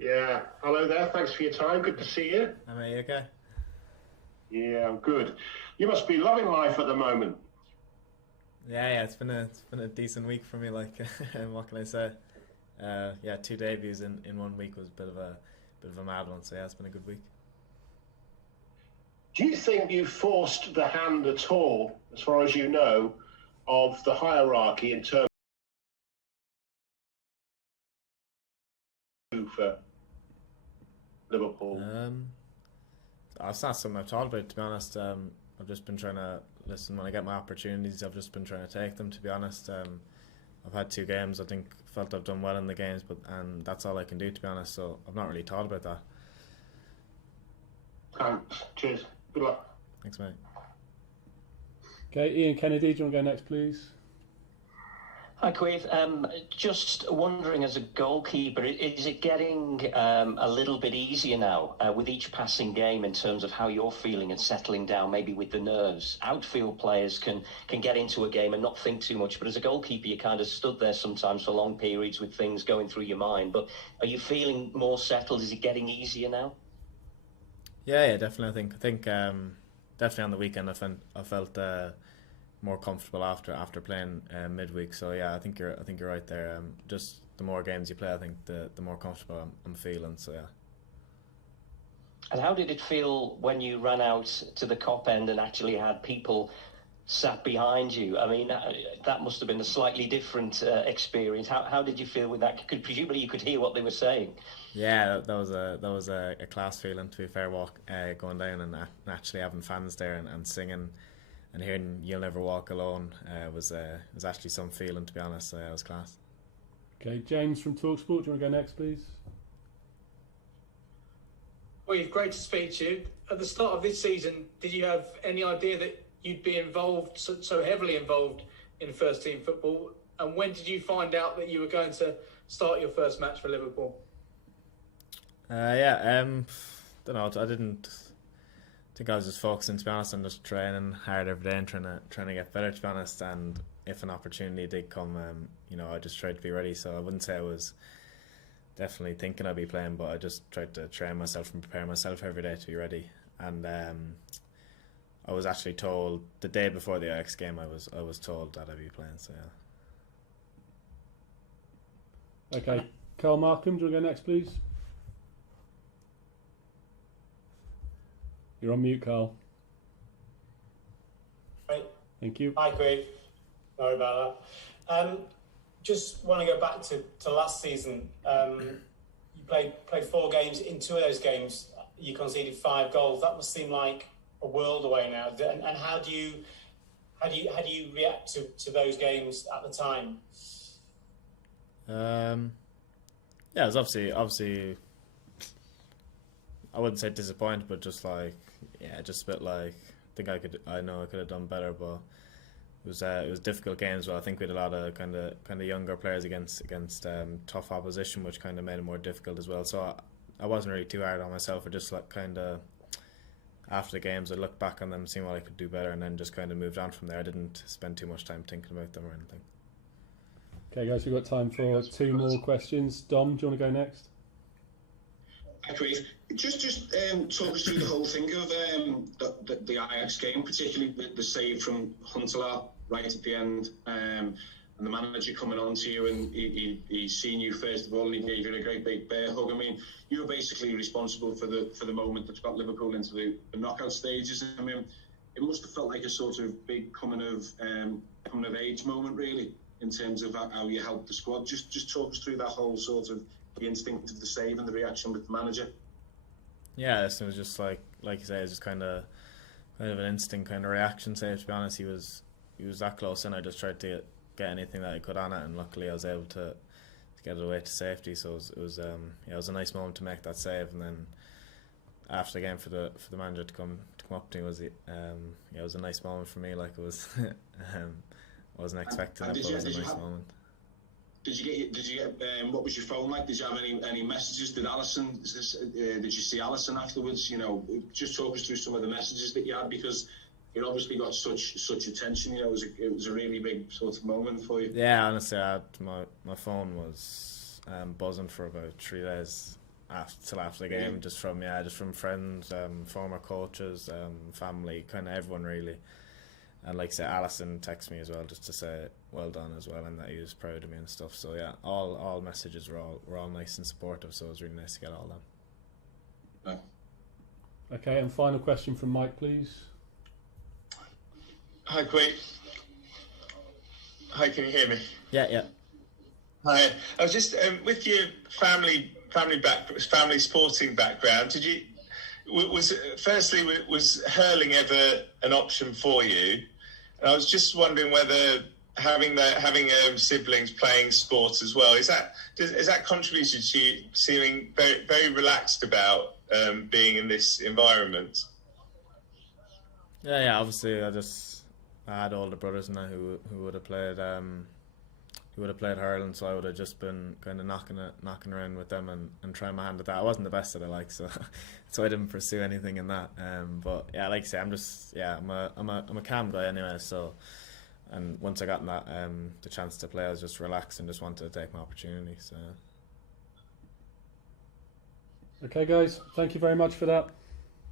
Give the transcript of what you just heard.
Yeah, hello there. Thanks for your time. Good to see you. Are you okay? Yeah, I'm good. You must be loving life at the moment. Yeah. It's been a decent week for me. Like, what can I say? Yeah, two debuts in 1 week was a bit of a mad one. So yeah, it's been a good week. Do you think you forced the hand at all, as far as you know, of the hierarchy in terms for Liverpool? It's not something I've thought about, to be honest. I've just been trying to listen when I get my opportunities. I've just been trying to take them, to be honest. I've had 2 games. I think felt I've done well in the games, and that's all I can do, to be honest. So I've not really thought about that. Thanks. Cheers. Good luck. Thanks, mate. Okay, Ian Kennedy, do you want to go next, please? Hi, Queeth. Just wondering, as a goalkeeper, is it getting a little bit easier now with each passing game in terms of how you're feeling and settling down, maybe with the nerves? Outfield players can get into a game and not think too much, but as a goalkeeper, you kind of stood there sometimes for long periods with things going through your mind. But are you feeling more settled? Is it getting easier now? Yeah, definitely. I think definitely on the weekend I felt more comfortable after playing midweek. So yeah, I think you're right there. Just the more games you play, I think the more comfortable I'm feeling. So yeah. And how did it feel when you ran out to the cop end and actually had people sat behind you? I mean, that must have been a slightly different experience. How did you feel with that? Presumably you could hear what they were saying. Yeah, that was a class feeling, to be fair. Going down and actually having fans there and singing and hearing "You'll Never Walk Alone" was actually some feeling, to be honest. It was class. Okay, James from TalkSport, do you want to go next, please? Well, it's great to speak to you. At the start of this season, did you have any idea that you'd be involved, so heavily involved in first team football? And when did you find out that you were going to start your first match for Liverpool? Don't know. I didn't think I was just focusing, to be honest, on just training hard every day and trying to get better, to be honest. And if an opportunity did come, I just tried to be ready. So I wouldn't say I was definitely thinking I'd be playing, but I just tried to train myself and prepare myself every day to be ready. And I was actually told the day before the Ajax game, I was told that I'd be playing. So yeah. Okay, Carl Markham, do you want to go next, please? You're on mute, Carl. Right. Thank you. Hi, Queeth. Sorry about that. Just want to go back to last season. You played 4 games. In 2 of those games, you conceded 5 goals. That must seem like a world away now. And how do you react to those games at the time? Yeah, it was obviously. I wouldn't say disappointed, but just like, yeah, just a bit like, I know I could have done better, but it was difficult games. But I think we had a lot of kind of younger players against tough opposition, which kind of made it more difficult as well. So I wasn't really too hard on myself. I just like kind of after the games, I looked back on them, seeing what I could do better, and then just kind of moved on from there. I didn't spend too much time thinking about them or anything. Okay, guys, we've got time for 2 more questions. Dom, do you want to go next? Hi, Queeth. Just talk us through the whole thing of the Ajax game, particularly the save from Huntelaar right at the end, and the manager coming on to you, and he's seen you first of all, and he gave you a great big bear hug. I mean, you were basically responsible for the moment that's got Liverpool into the knockout stages. I mean, it must have felt like a sort of big coming of age moment, really, in terms of how you helped the squad. Just talk us through that whole sort of the instinct of the save and the reaction with the manager. Yeah, it was just like you say, it was just kind of an instinct kind of reaction save. To be honest, he was that close, and I just tried to get anything that I could on it, and luckily I was able to get it away to safety. So it was a nice moment to make that save, and then after the game for the manager to come up to me it was a nice moment for me. Like, it was I wasn't expecting it, but it was a nice moment. Did you get what was your phone like? Did you have any messages? Did you see Alisson afterwards? Just talk us through some of the messages that you had, because it obviously got such attention. It was a really big sort of moment for you. Yeah, honestly, my phone was buzzing for about 3 days till after the game, just from friends, former coaches, family, kind of everyone really. And like I say, Alisson texted me as well just to say well done as well, and that he was proud of me and stuff. So yeah, all messages were all nice and supportive. So it was really nice to get all them. Okay, and final question from Mike, please. Hi, Queen. Hi, can you hear me? Yeah. Hi. I was just with your family sporting background. Did you was hurling ever an option for you? And I was just wondering whether having siblings playing sports as well, has that contributed to you seeming very, very relaxed about being in this environment? Yeah. Obviously, I had older brothers and that who would have played hurling, so I would have just been kind of knocking around with them and trying my hand at that. I wasn't the best at it, so I didn't pursue anything in that. But yeah, like I say, I'm a calm guy anyway. So, and once I got that the chance to play, I was just relaxed and just wanted to take my opportunity. So. Okay, guys, thank you very much for that.